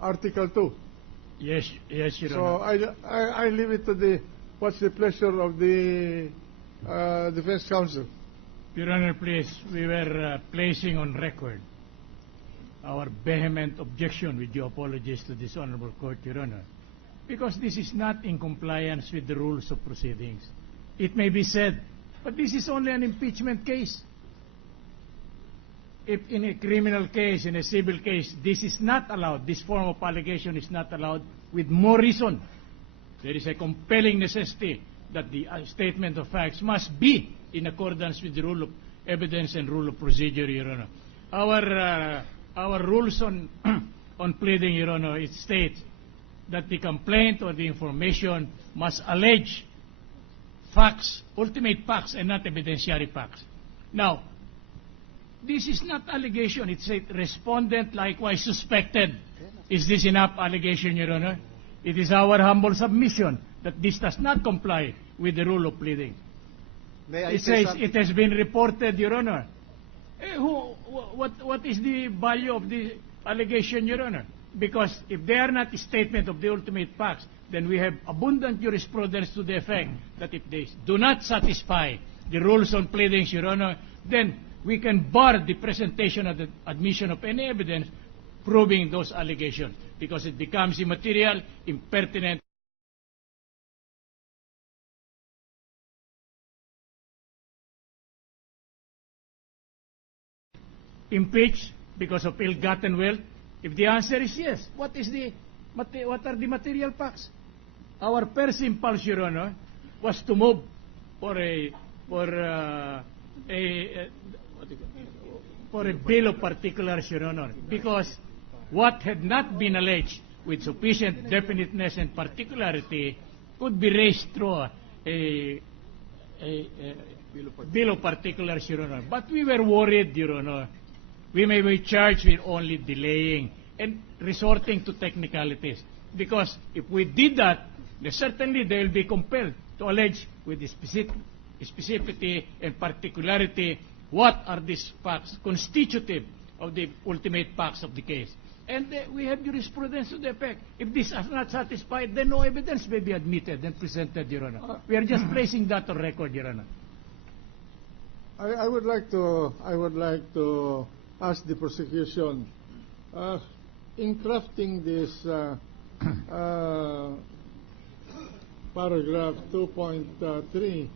Article 2. Yes, Your So Honor. I leave it to what's the pleasure of the Defense Counsel. Your Honor, please, we were placing on record our vehement objection with your apologies to this Honorable Court, Your Honor, because this is not in compliance with the rules of proceedings. It may be said, but this is only an impeachment case. If in a criminal case, in a civil case, this is not allowed, this form of allegation is not allowed, with more reason. There is a compelling necessity that the statement of facts must be in accordance with the rule of evidence and rule of procedure, Your Honor. Our rules on on pleading, Your Honor, it states that the complaint or the information must allege facts, ultimate facts, and not evidentiary facts. Now, this is not allegation. It's a respondent likewise suspected. Is this enough allegation, Your Honor? It is our humble submission that this does not comply with the rule of pleading. May I It say says something? it has been reported, Your Honor. What is the value of the allegation, Your Honor? Because if they are not a statement of the ultimate facts, then we have abundant jurisprudence to the effect that if they do not satisfy the rules on pleadings, Your Honor, then we can bar the presentation of the admission of any evidence proving those allegations because it becomes immaterial, impertinent. Impeach because of ill-gotten wealth? If the answer is yes, what are the material facts? Our first impulse, Your Honor, was to move for a bill of particulars, Your Honor, because what had not been alleged with sufficient definiteness and particularity could be raised through a bill of particulars, Your Honor. But we were worried, Your Honor. We may be charged with only delaying and resorting to technicalities. Because if we did that, then certainly they will be compelled to allege with the specificity and particularity what are these facts constitutive of the ultimate facts of the case. And we have jurisprudence to the effect. If this is not satisfied, then no evidence may be admitted and presented, Your Honor. We are just placing that on record, Your Honor. I would like to ask the prosecution, in crafting this paragraph 2.3,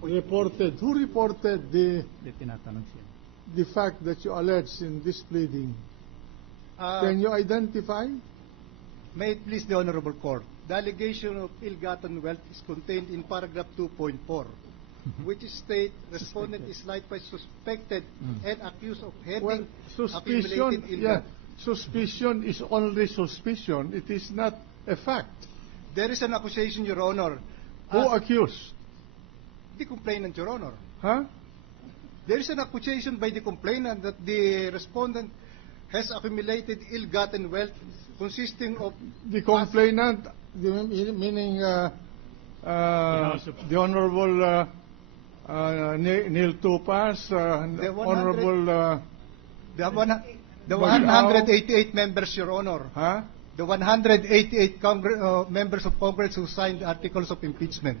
who reported the fact that you allege in this pleading? Can you identify? May it please the Honorable Court, the allegation of ill-gotten wealth is contained in paragraph 2.4, which states respondent is likewise suspected and accused of having accumulated ill-gotten. Suspicion is only suspicion. It is not a fact. There is an accusation, Your Honor. Who accused? The complainant, Your Honor. Huh? There is an accusation by the complainant that the respondent has accumulated ill-gotten wealth consisting of The complainant, meaning the Honorable Neil Tupas, Honorable... the 188 members, Your Honor. Huh? The 188 members of Congress who signed the articles of impeachment.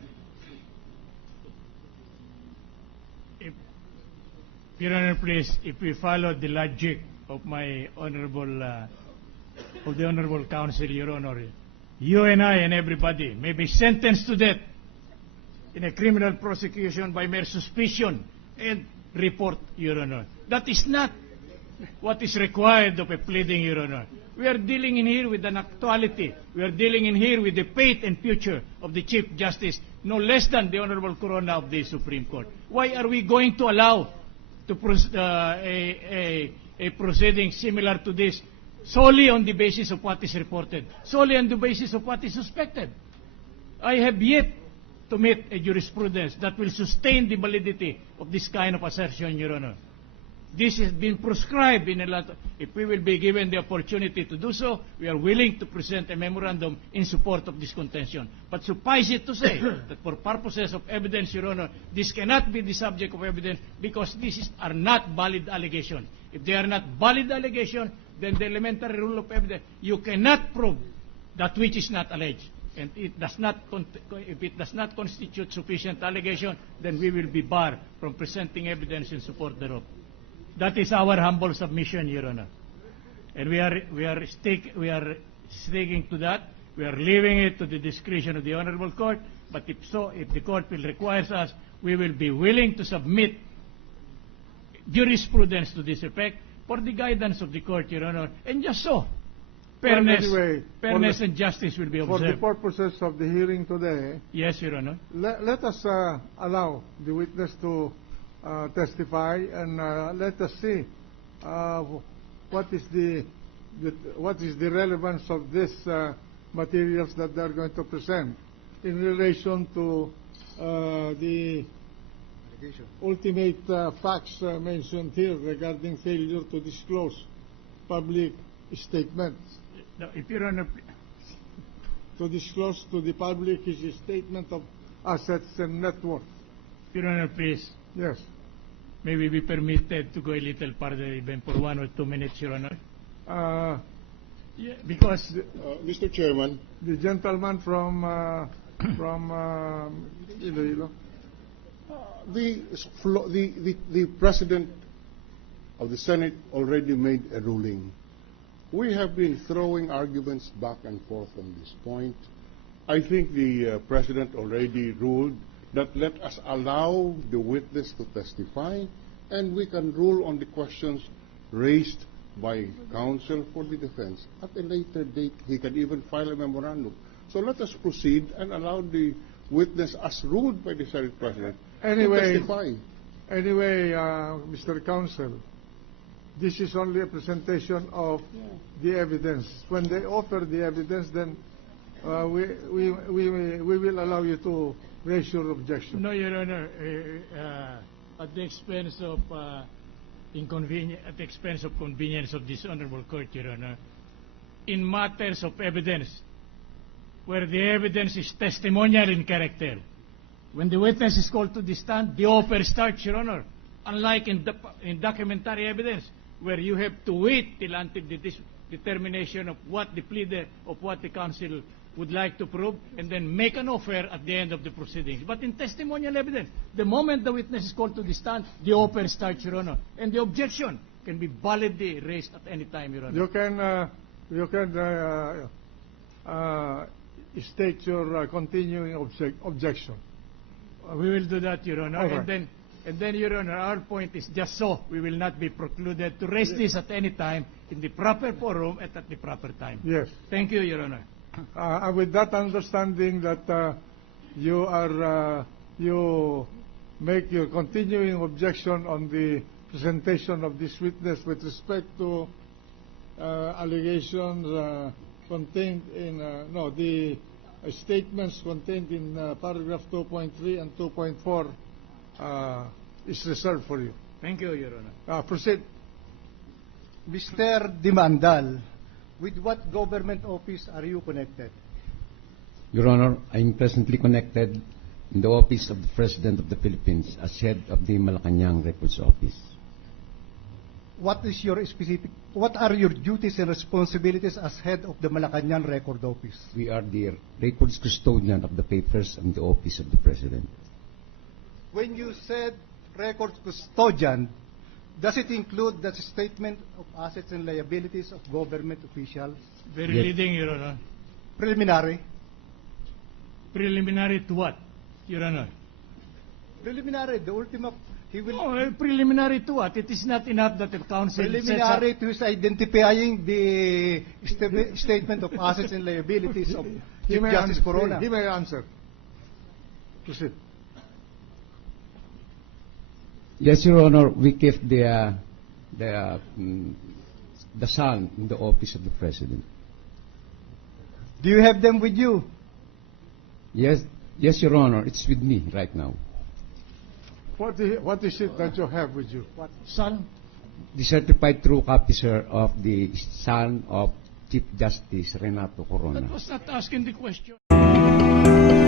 Your Honor, please, if we follow the logic of my honorable, of the Honorable Counsel, Your Honor, you and I and everybody may be sentenced to death in a criminal prosecution by mere suspicion and report, Your Honor. That is not what is required of a pleading, Your Honor. We are dealing in here with an actuality. We are dealing in here with the fate and future of the Chief Justice, no less than the Honorable Corona of the Supreme Court. Why are we going to allow a proceeding similar to this solely on the basis of what is reported, solely on the basis of what is suspected? I have yet to meet a jurisprudence that will sustain the validity of this kind of assertion, Your Honor. This has been prescribed in a lot. If we will be given the opportunity to do so, we are willing to present a memorandum in support of this contention. But suffice it to say that for purposes of evidence, Your Honor, this cannot be the subject of evidence because are not valid allegations. If they are not valid allegations, then the elementary rule of evidence, you cannot prove that which is not alleged. And it does not, if it does not constitute sufficient allegation, then we will be barred from presenting evidence in support thereof. That is our humble submission, Your Honor. And we are sticking to that. We are leaving it to the discretion of the Honorable Court. But if the Court will require us, we will be willing to submit jurisprudence to this effect for the guidance of the Court, Your Honor. And just so, fairness and justice will be observed. For the purposes of the hearing today, yes, Your Honor. Let us allow the witness to testify, and let us see what is the relevance of these materials that they are going to present in relation to the ultimate facts mentioned here regarding failure to disclose public statements. No, if Your Honor, to disclose to the public is a statement of assets and net worth. Your Honor, please. Yes. May we be permitted to go a little further even for 1 or 2 minutes, Your Honor? Yeah, because Mr. Chairman, the gentleman from Iloilo. the President of the Senate already made a ruling. We have been throwing arguments back and forth on this point. I think the President already ruled that let us allow the witness to testify, and we can rule on the questions raised by counsel for the defense. At a later date, he can even file a memorandum. So let us proceed and allow the witness, as ruled by the Senate President, to testify. Anyway, Mr. Counsel, this is only a presentation of the evidence. When they offer the evidence, then we will allow you to raise your objection. No, Your Honor, at the expense of convenience of this honorable court, Your Honor, in matters of evidence, where the evidence is testimonial in character, when the witness is called to the stand, the offer starts, Your Honor. Unlike in documentary evidence, where you have to wait till until the determination of what the pleader, of what the counsel would like to prove, and then make an offer at the end of the proceedings. But in testimonial evidence, the moment the witness is called to the stand, the offer starts, Your Honor, and the objection can be validly raised at any time, Your Honor. You can state your continuing objection. We will do that, Your Honor. Right. And then, Your Honor, our point is just so we will not be precluded to raise this at any time in the proper forum and at the proper time. Yes. Thank you, Your Honor. With that understanding that you make your continuing objection on the presentation of this witness with respect to allegations contained in the statements contained in paragraph 2.3 and 2.4 is reserved for you. Thank you, Your Honor. Proceed. Mr. Dimaandal, with what government office are you connected? Your Honor, I am presently connected in the office of the President of the Philippines as head of the Malacañang Records Office. What are your duties and responsibilities as head of the Malacañang Record Office? We are the records custodian of the papers and the office of the President. When you said record custodian, does it include the statement of assets and liabilities of government officials? Very Yes. leading, Your Honor. Preliminary? Preliminary to what, Your Honor? Preliminary, the ultimate, he will... Preliminary to what? It is not enough that the counsel Preliminary to his identifying the statement of assets and liabilities of Chief Justice Corona. He may answer. Proceed. Yes, Your Honor, we keep the SAN in the office of the President. Do you have them with you? Yes, Yes, Your Honor, it's with me right now. What is it that you have with you? Son, The certified true copy, sir, of the son of Chief Justice Renato Corona. that was not asking the question.